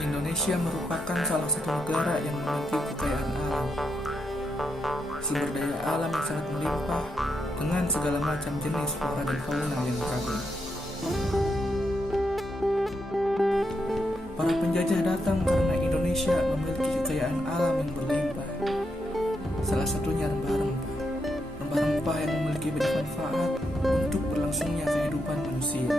Indonesia merupakan salah satu negara yang memiliki kekayaan alam, sumber daya alam yang sangat melimpah dengan segala macam jenis flora dan fauna yang beragam. Para penjajah datang karena Indonesia memiliki kekayaan alam yang berlimpah. Salah satunya rempah-rempah. Rempah-rempah yang memiliki banyak manfaat untuk berlangsungnya kehidupan manusia.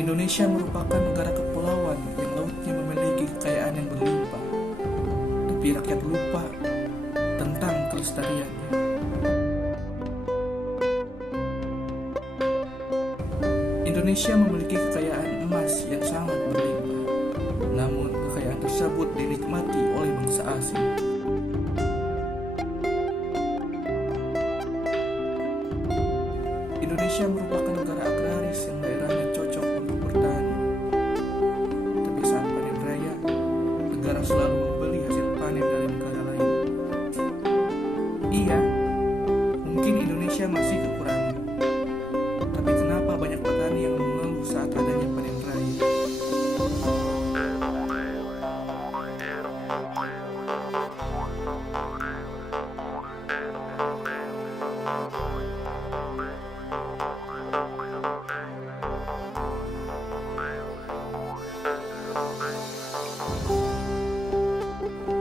Indonesia merupakan negara kepulauan yang lautnya memiliki kekayaan yang berlimpah, tapi rakyat lupa tentang kelestariannya. Indonesia memiliki kekayaan emas yang sangat berlimpah, namun kekayaan tersebut dinikmati oleh bangsa asing. Indonesia merupakan negara agraris yang daerahnya cocok untuk bertani. Tapi saat panen raya, negara selalu membeli hasil panen dari negara lain. Iya, mungkin Indonesia masih kekurangan. Tapi kenapa banyak petani yang mengeluh saat adanya panen raya?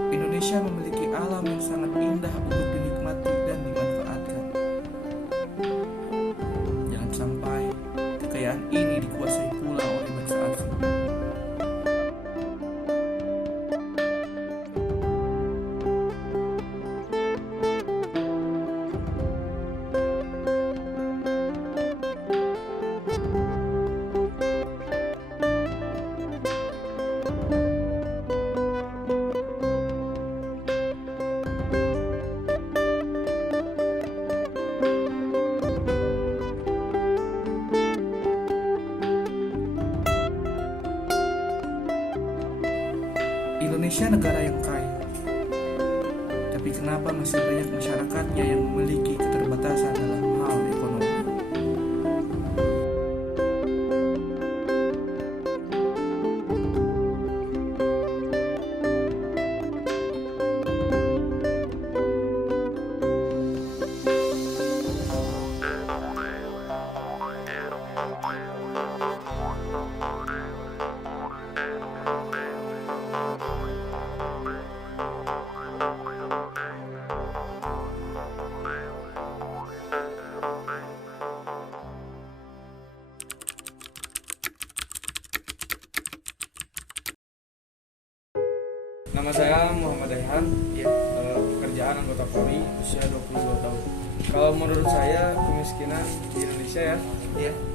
Indonesia memiliki alam yang sangat indah untuk dinikmati dan dimanfaatkan. Jangan sampai kekayaan ini dikuasai pula oleh bangsa asing. Indonesia negara yang kaya, tapi kenapa masih banyak masyarakatnya yang memiliki keterbatasan dalam hal ekonomi? Nama saya Muhammad Dayhan, pekerjaan anggota Polri, usia 22 tahun. Kalau menurut saya kemiskinan di Indonesia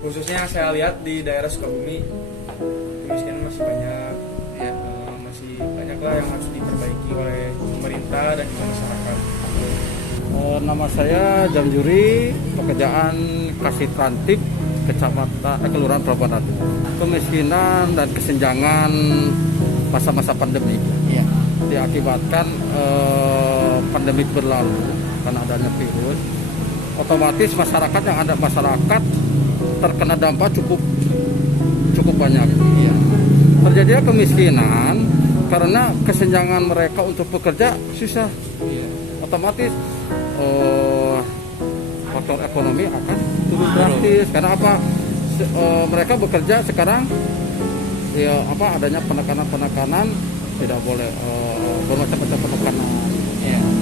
khususnya yang saya lihat di daerah Sukabumi, kemiskinan masih banyak, masih banyak lah yang harus diperbaiki oleh pemerintah dan juga masyarakat. Nama saya Jamjuri, pekerjaan kasih trantip kecamatan Kelurahan Pelabuhan Ratu. Kemiskinan dan kesenjangan masa-masa pandemi diakibatkan pandemi berlalu karena adanya virus, otomatis masyarakat terkena dampak cukup banyak. Terjadinya kemiskinan karena kesenjangan mereka untuk bekerja susah. Otomatis faktor ekonomi akan turun drastis. Karena apa? Mereka bekerja sekarang adanya penekanan tidak boleh bermacam-macam penekanan.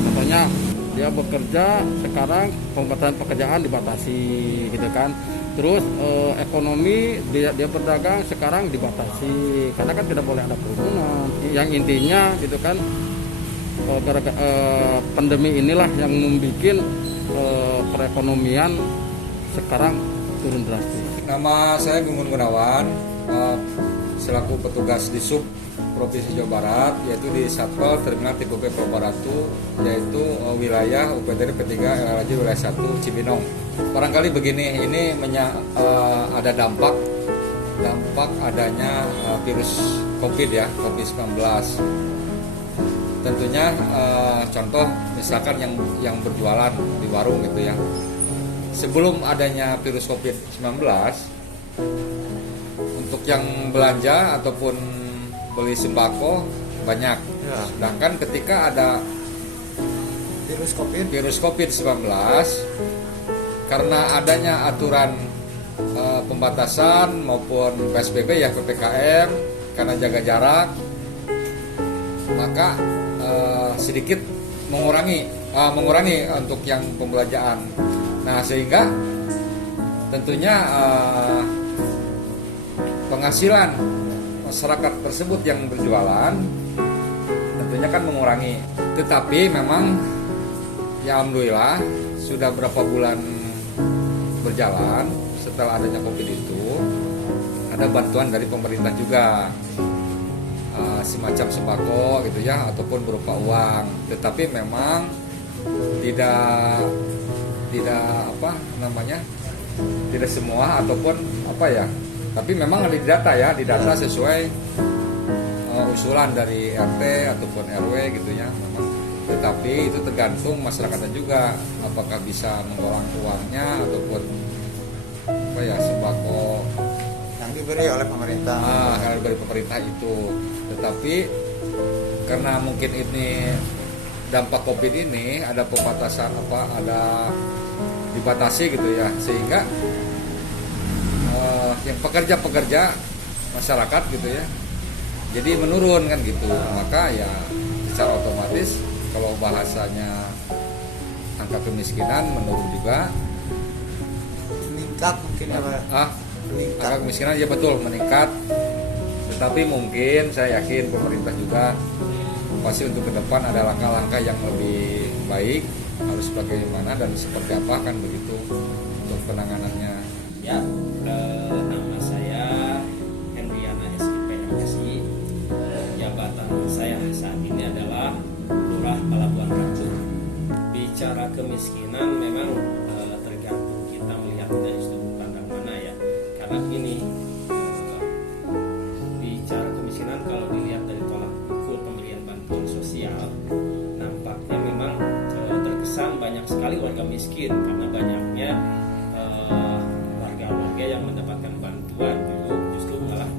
Contohnya dia bekerja sekarang pembatasan pekerjaan dibatasi gitu kan. Terus ekonomi dia berdagang sekarang dibatasi karena kan tidak boleh ada kerumunan. Yang intinya gitu kan pandemi inilah yang membuat perekonomian sekarang turun drastis. Nama saya Gungun Gunawan, selaku petugas di Sub Provinsi Jawa Barat, yaitu di Satpol Terminal Tipe P Pelabuhan Ratu, yaitu wilayah UPTD P3 LLJ wilayah 1 Cibinong. Barangkali begini, ini ada dampak adanya virus COVID COVID-19. Tentunya contoh misalkan yang berjualan di warung gitu ya. Sebelum adanya virus COVID-19, untuk yang belanja ataupun beli sembako banyak. Sedangkan ketika ada virus COVID-19, karena adanya aturan pembatasan maupun PSBB ya, PPKM, karena jaga jarak, maka sedikit mengurangi untuk yang pembelanjaan. Nah, sehingga tentunya penghasilan masyarakat tersebut yang berjualan tentunya kan mengurangi. Tetapi memang ya alhamdulillah sudah berapa bulan berjalan setelah adanya COVID itu ada bantuan dari pemerintah juga, semacam sembako gitu ya, ataupun berupa uang. Tetapi memang tidak tidak semua ataupun tapi memang ada di data sesuai usulan dari RT ataupun RW gitu ya memang. Tetapi itu tergantung masyarakatnya juga, apakah bisa menggolong uangnya ataupun sembako yang diberi oleh pemerintah. Yang diberi pemerintah itu. Tetapi karena mungkin ini dampak COVID ini ada pembatasan ada dibatasi gitu ya, sehingga yang pekerja masyarakat gitu ya jadi menurun kan gitu. Maka ya secara otomatis kalau bahasanya angka kemiskinan menurun juga, Meningkat mungkin ya Pak. Angka kemiskinan ya betul meningkat. Tetapi mungkin saya yakin pemerintah juga pasti untuk ke depan ada langkah-langkah yang lebih baik, harus bagaimana dan seperti apa kan begitu untuk penanganannya. Ya, nama saya Hendriana SIP MSI. Jabatan saya saat ini adalah Lurah Pelabuhan Ratu. Bicara kemiskinan memang tergantung kita melihat dari sudut pandang mana ya. Karena ini bicara kemiskinan kalau dilihat dari tolak ukur pemberian bantuan sosial, nampaknya memang terkesan banyak sekali warga miskin karena banyaknya warga yang mendapatkan bantuan justru malah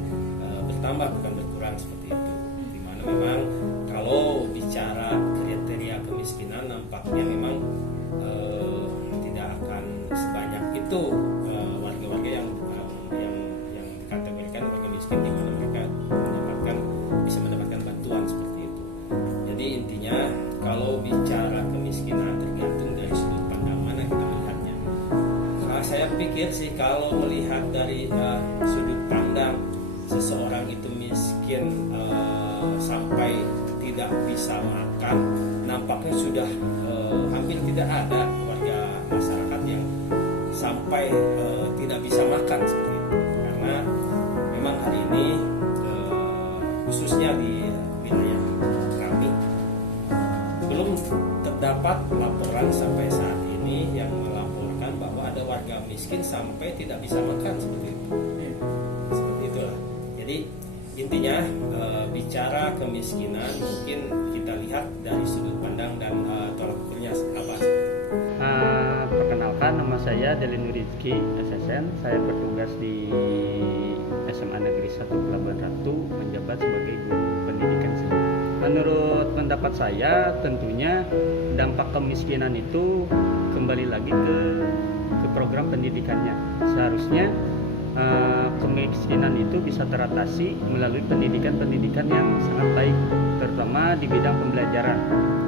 bertambah bukan berkurang seperti itu. Dimana memang kalau bicara kriteria kemiskinan nampaknya memang tidak akan sebanyak itu warga-warga yang dikategorikan warga miskin, di mana mereka bisa mendapatkan bantuan seperti itu. Jadi intinya kalau bicara kemiskinan tergantung dari sudut pandang mana kita melihatnya. Saya pikir sih kalau melihat dari sudut pandang seseorang itu miskin sampai tidak bisa makan, nampaknya sudah hampir tidak ada warga masyarakat yang sampai tidak bisa makan seperti itu. Karena memang hari ini khususnya di wilayah kami belum terdapat laporan sampai saat ini yang melaporkan bahwa ada warga miskin sampai tidak bisa makan seperti itu. Seperti itulah. Jadi intinya bicara kemiskinan mungkin kita lihat dari sudut pandang dan tolak ukurnya apa. Perkenalkan, nama saya Delin Rizky SSN. Saya bertugas di SMA Negeri 1 Pelabuhan Ratu, menjabat sebagai guru pendidikan seni. Menurut pendapat saya, tentunya dampak kemiskinan itu kembali lagi ke program pendidikannya. Seharusnya kemiskinan itu bisa teratasi melalui pendidikan yang sangat baik, terutama di bidang pembelajaran.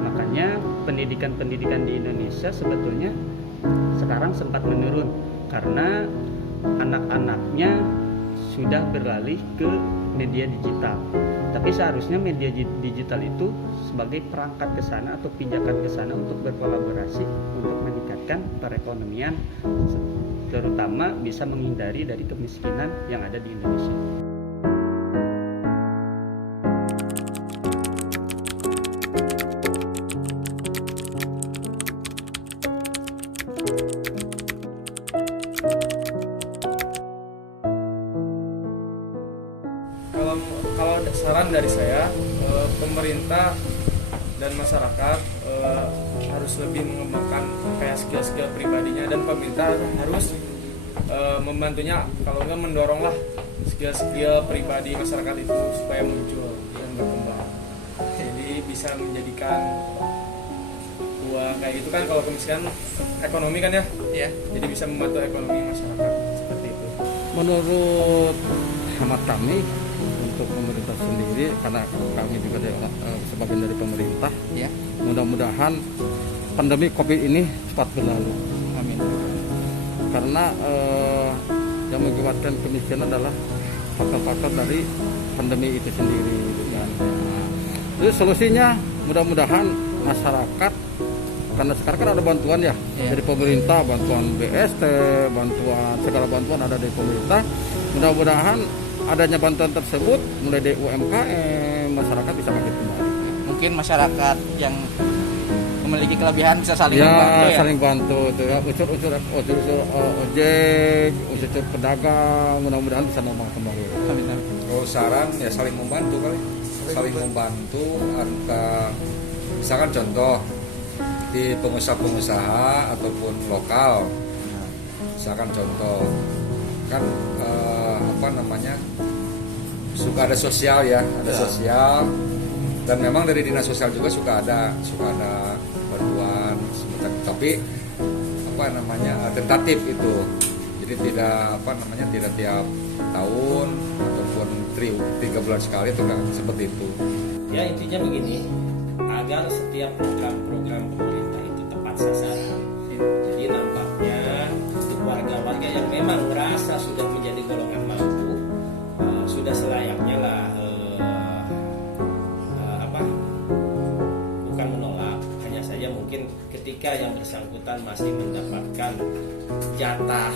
Makanya pendidikan di Indonesia sebetulnya sekarang sempat menurun karena anak-anaknya sudah beralih ke media digital. Tapi seharusnya media digital itu sebagai perangkat ke sana atau pijakan ke sana untuk berkolaborasi untuk meningkatkan perekonomian, terutama bisa menghindari dari kemiskinan yang ada di Indonesia. Kalau saran dari saya, pemerintah dan masyarakat harus lebih mengembangkan kayak skill-skill pribadinya, dan pemerintah harus membantunya, kalau enggak mendorong lah skill-skill pribadi masyarakat itu supaya muncul dan berkembang. Jadi bisa menjadikan kayak gitu kan, kalau kemiskinan ekonomi kan ya, jadi bisa membantu ekonomi masyarakat seperti itu. Menurut hemat kami untuk pemerintah sendiri, karena kami juga sebagian dari pemerintah, mudah-mudahan pandemi COVID ini cepat berlalu. Amin. Karena yang mengakibatkan kemiskinan adalah faktor-faktor dari pandemi itu sendiri. Jadi solusinya mudah-mudahan masyarakat, karena sekarang kan ada bantuan dari pemerintah, bantuan BST, segala bantuan ada dari pemerintah. Mudah-mudahan adanya bantuan tersebut mulai dari UMKM, masyarakat bisa bangkit kembali. Mungkin masyarakat yang memiliki kelebihan bisa saling membantu ya. Saling bantu itu ya. Unsur-unsur ojek, unsur pedagang, mudah-mudahan bisa normal kembali. Amin. Kalau saran ya saling membantu kali. Saling membantu antara, misalkan contoh di pengusaha-pengusaha ataupun lokal. Misalkan contoh kan suka ada sosial sosial, dan memang dari dinas sosial juga suka ada bantuan semacam, tapi tentatif itu, jadi tidak tiap tahun ataupun 3 bulan sekali itu kan, seperti itu Ya, intinya begini, agar setiap program-program pemerintah itu tepat sasaran. Jadi nampaknya untuk warga-warga yang memang merasa sudah menjadi golongan mampu, sudah selayaknya lah bukan menolak, hanya saja mungkin ketika yang bersangkutan masih mendapatkan jatah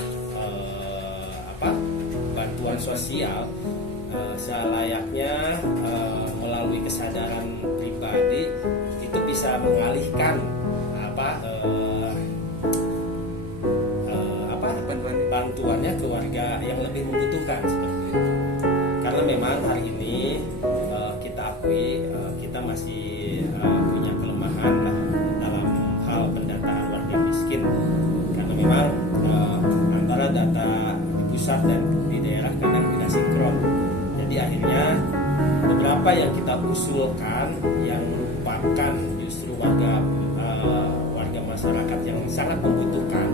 bantuan sosial, selayaknya melalui kesadaran pribadi itu bisa mengalihkan bantuannya ke warga yang lebih membutuhkan seperti itu. Karena memang hari ini kita akui kita masih punya kelemahan lah dalam hal pendataan warga miskin, karena memang antara data di pusat dan di daerah kadang tidak sinkron. Jadi akhirnya beberapa yang kita usulkan yang merupakan justru warga masyarakat yang sangat membutuhkan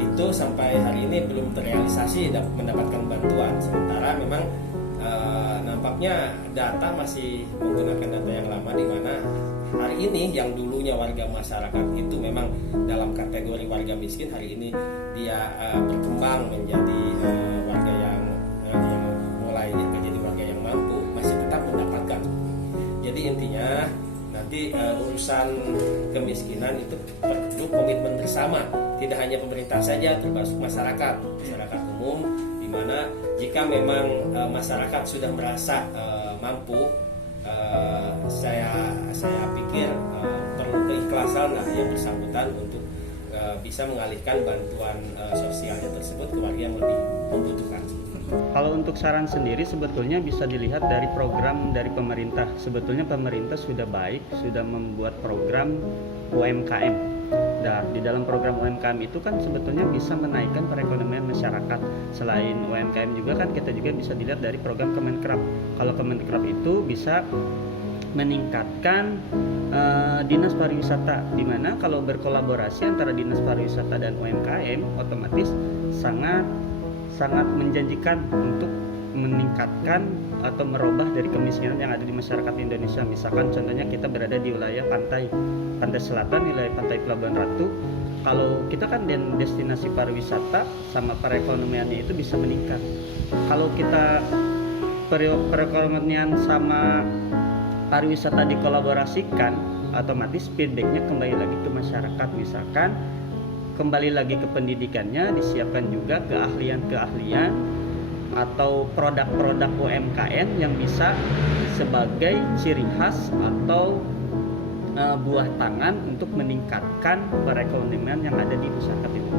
itu sampai hari ini belum terrealisasi mendapatkan bantuan. Sementara memang nampaknya data masih menggunakan data yang lama, di mana hari ini yang dulunya warga masyarakat itu memang dalam kategori warga miskin, hari ini dia berkembang menjadi warga yang mulai menjadi warga yang mampu, masih tetap mendapatkan. Jadi intinya nanti urusan kemiskinan itu perlu komitmen bersama, tidak hanya pemerintah saja, termasuk masyarakat umum, di mana jika memang masyarakat sudah merasa mampu, saya pikir perlu keikhlasan yang bersangkutan untuk bisa mengalihkan bantuan sosialnya tersebut ke warga yang lebih membutuhkan. Kalau untuk saran sendiri sebetulnya bisa dilihat dari program dari pemerintah. Sebetulnya pemerintah sudah baik, sudah membuat program UMKM. Dan di dalam program UMKM itu kan sebetulnya bisa menaikkan perekonomian masyarakat. Selain UMKM juga kan kita juga bisa dilihat dari program Kemenkrab. Kalau Kemenkrab itu bisa meningkatkan dinas pariwisata, di mana kalau berkolaborasi antara dinas pariwisata dan UMKM otomatis sangat menjanjikan untuk meningkatkan atau merubah dari kemiskinan yang ada di masyarakat Indonesia. Misalkan contohnya kita berada di wilayah pantai selatan, wilayah pantai Pelabuhan Ratu. Kalau kita kan destinasi pariwisata, sama perekonomiannya itu bisa meningkat. Kalau kita perekonomian sama pariwisata dikolaborasikan, otomatis feedbacknya kembali lagi ke masyarakat. Misalkan kembali lagi ke pendidikannya, disiapkan juga keahlian-keahlian atau produk-produk UMKM yang bisa sebagai ciri khas atau buah tangan untuk meningkatkan perekonomian yang ada di masyarakat itu.